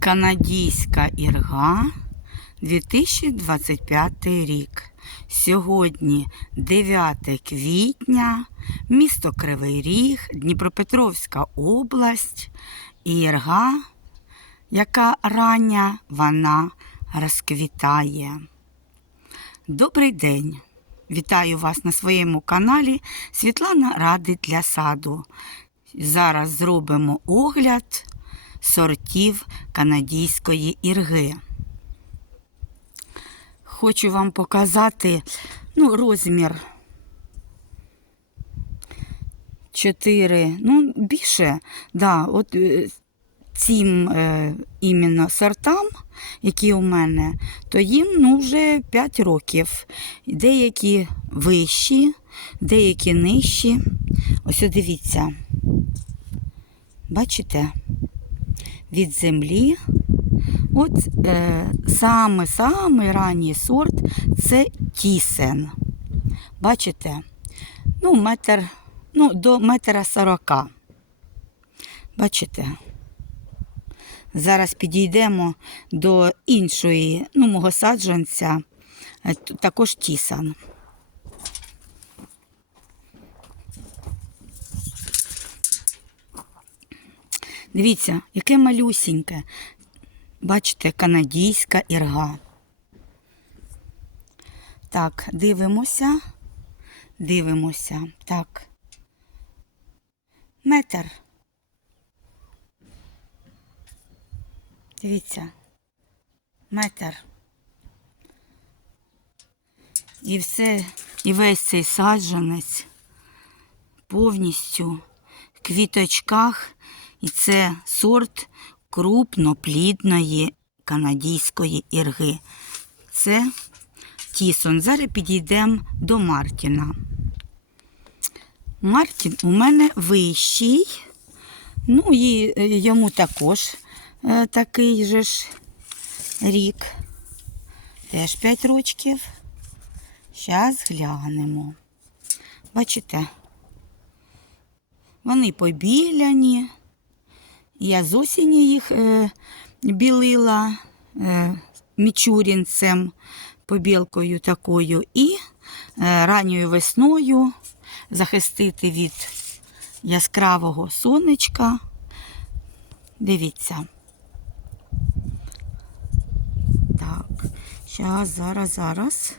Канадійська ірга 2025 рік. Сьогодні 9 квітня, місто Кривий Ріг, Дніпропетровська область. Ірга, яка рання вона розквітає. Добрий день! Вітаю вас на своєму каналі Світлана Ради для саду. Зараз зробимо огляд сортів канадійської ірги. Хочу вам показати ну, розмір 4, ну, більше, да, от е, цим е, іменно сортам, які у мене, то їм ну, вже 5 років. Деякі вищі, деякі нижчі. Ось дивіться. Бачите? Від землі. От е, саме самий ранній сорт це тісен. Бачите? Ну, метр, ну, до метра сорока. Бачите? Зараз підійдемо до іншої, ну, мого саджанця, е, також тісан. Дивіться, яке малюсіньке. Бачите, канадійська ірга. Так, дивимося. Дивимося. Так. Метр. Дивіться. Метр. І все, і весь цей саджанець повністю в квіточках. І це сорт крупноплідної канадійської ірги. Це Тісон. Зараз підійдемо до Мартіна. Мартін у мене вищий. Ну і е, йому також е, такий же ж рік. Теж 5 рочків. Зараз глянемо. Бачите? Вони побіляні. Я з осені їх е, білила е, мічурінцем, побілкою такою, і е, ранньою весною захистити від яскравого сонечка. Дивіться. Так, зараз, зараз, зараз.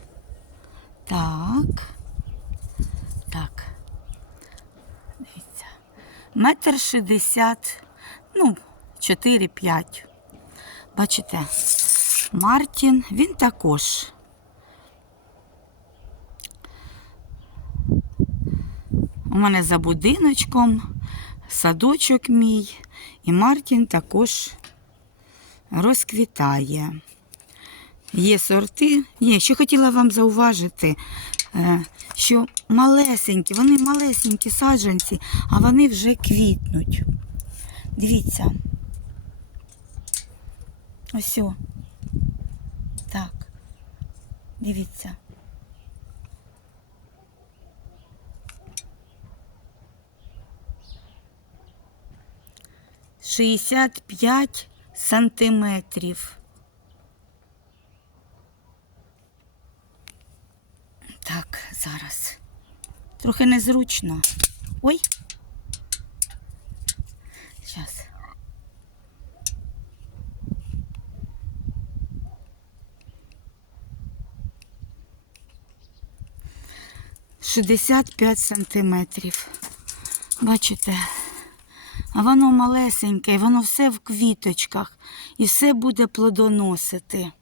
Так. Так. Дивіться. Метр шістдесят, ну, 4-5. Бачите, Мартін, він також. У мене за будиночком садочок мій, і Мартін також розквітає. Є сорти. Є, ще хотіла вам зауважити, е, що малесенькі, вони малесенькі саджанці, а вони вже квітнуть. Дивіться. Ось. о. Так. Дивіться. Шістдесят п'ять сантиметрів. Так, зараз. Трохи незручно. Ой. 65 сантиметрів. Бачите? А воно малесеньке, і воно все в квіточках і все буде плодоносити.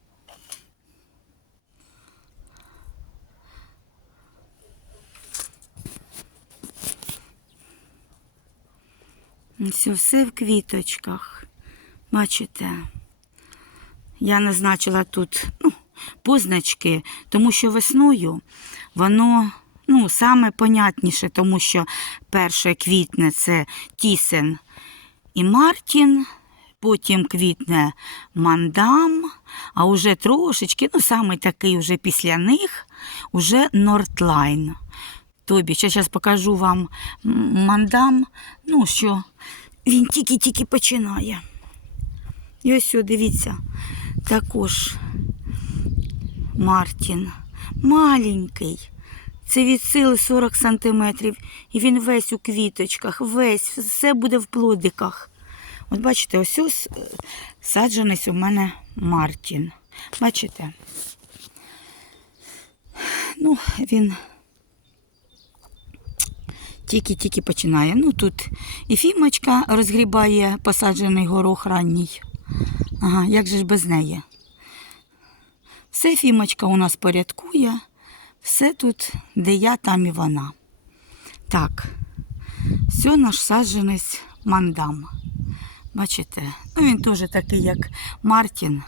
Все, все в квіточках. Бачите? Я назначила тут ну, позначки, тому що весною воно ну, саме понятніше, тому що перше квітне це тісен і Мартін, потім квітне мандам, а вже трошечки, ну саме такий вже після них, уже Нортлайн. Тобі, ще зараз покажу вам мандам, ну що він тільки-тільки починає. І ось, дивіться, також Мартін. Маленький. Це від сили 40 сантиметрів. І він весь у квіточках, весь, все буде в плодиках. От бачите, ось ось е, саджанець у мене Мартін. Бачите? Ну, він тільки-тільки починає. Ну, тут і фімочка розгрібає посаджений горох ранній. Ага, як же ж без неї? Все фімочка у нас порядкує. Все тут, де я, там і вона. Так, все наш саджанець мандам. Бачите? Ну, він теж такий, як Мартін.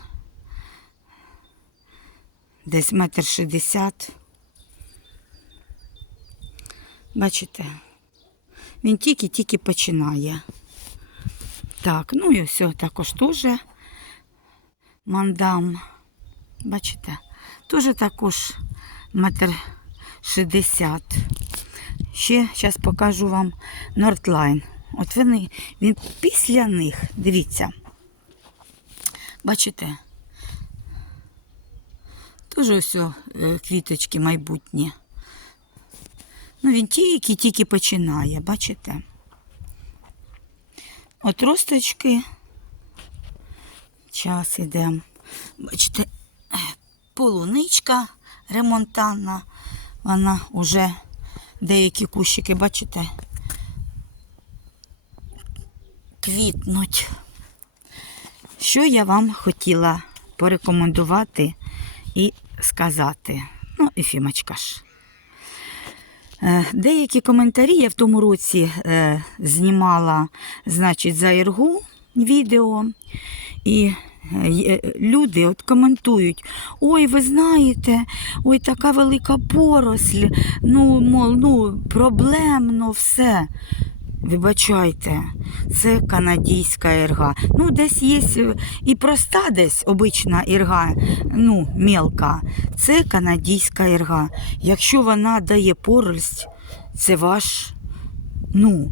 Десь метр шістдесят. Бачите? Він тільки-тільки починає. Так, ну і все також теж мандам. Бачите? Теж також метр шістдесят. Ще зараз покажу вам Нордлайн. От вони, він після них, дивіться. Бачите? Теж ось е, квіточки майбутні. Ну, він тільки-тільки починає, бачите? От росточки. Час іде. Бачите, полуничка ремонтанна. Вона вже деякі кущики, бачите, квітнуть. Що я вам хотіла порекомендувати і сказати? Ну, і ж. Е, Деякі коментарі я в тому році е, знімала, значить, за іргу відео. І люди от коментують: ой, ви знаєте, ой, така велика поросль, ну, мол, ну, проблемно все. Вибачайте, це канадійська ірга. Ну, десь є е, і проста десь обична ірга, ну, мелка. Це канадійська ірга. Якщо вона дає порость, це ваш, ну,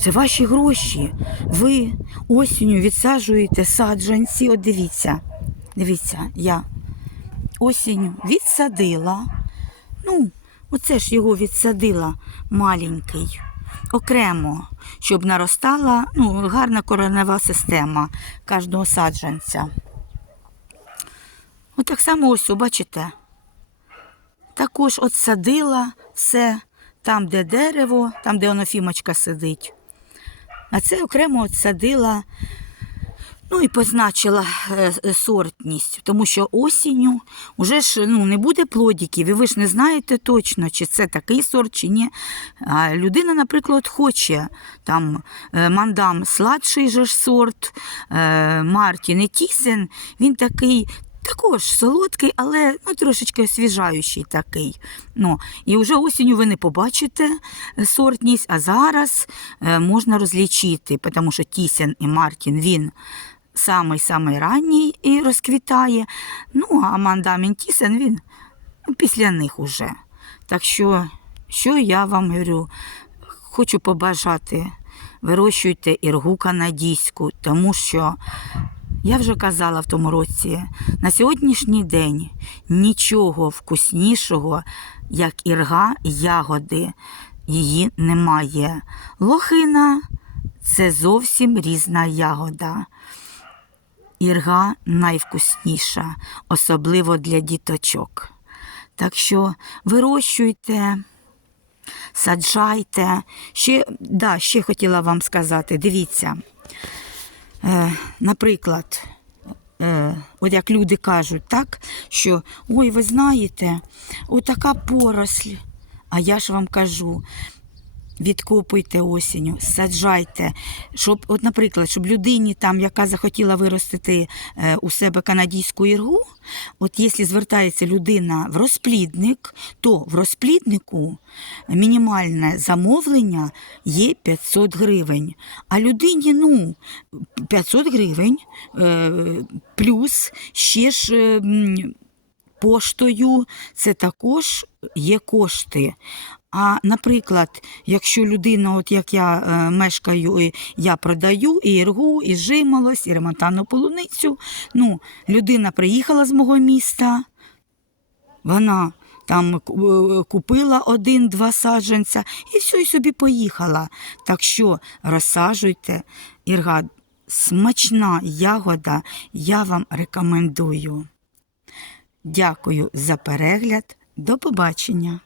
це ваші гроші. Ви осінню відсаджуєте саджанці. От дивіться, дивіться, я осінню відсадила. Ну, оце ж його відсадила маленький. Окремо, щоб наростала ну, гарна коренева система кожного саджанця. От так само ось, бачите, також от садила все там, де дерево, там, де воно фімочка сидить. А це окремо от садила, ну і позначила е, е, сортність, тому що осінню вже ж ну, не буде плодиків, і ви ж не знаєте точно, чи це такий сорт, чи ні. А людина, наприклад, хоче там е, мандам сладший же ж сорт, Мартін і Тісен, він такий. Також солодкий, але ну, трошечки освіжаючий такий. Ну, і вже осінню ви не побачите е, сортність, а зараз е, можна розлічити, тому що Тісен і Мартін він самий-самий ранній і розквітає. Ну, а мандамін Тісен він ну, після них уже. Так що, що я вам говорю, хочу побажати, вирощуйте іргу канадійську, тому що я вже казала в тому році, на сьогоднішній день нічого вкуснішого, як ірга ягоди, її немає. Лохина це зовсім різна ягода. Ірга найвкусніша, особливо для діточок. Так що вирощуйте, саджайте. Ще, да, ще хотіла вам сказати, дивіться. Е, наприклад, е, от як люди кажуть, так, що ой, ви знаєте, отака поросль. А я ж вам кажу, відкопуйте осінню, саджайте, щоб, от, наприклад, щоб людині, там, яка захотіла виростити е, у себе канадійську іргу, от якщо звертається людина в розплідник, то в розпліднику мінімальне замовлення є 500 гривень. А людині, ну, 500 гривень е, плюс ще ж. е, Поштою це також є кошти. А наприклад, якщо людина, от як я е, мешкаю, я продаю і іргу, і жимолось, і ремонтану полуницю. Ну, людина приїхала з мого міста, вона там е, купила один-два саджанця і все, і собі поїхала. Так що розсаджуйте, ірга, смачна ягода, я вам рекомендую. Дякую за перегляд. До побачення.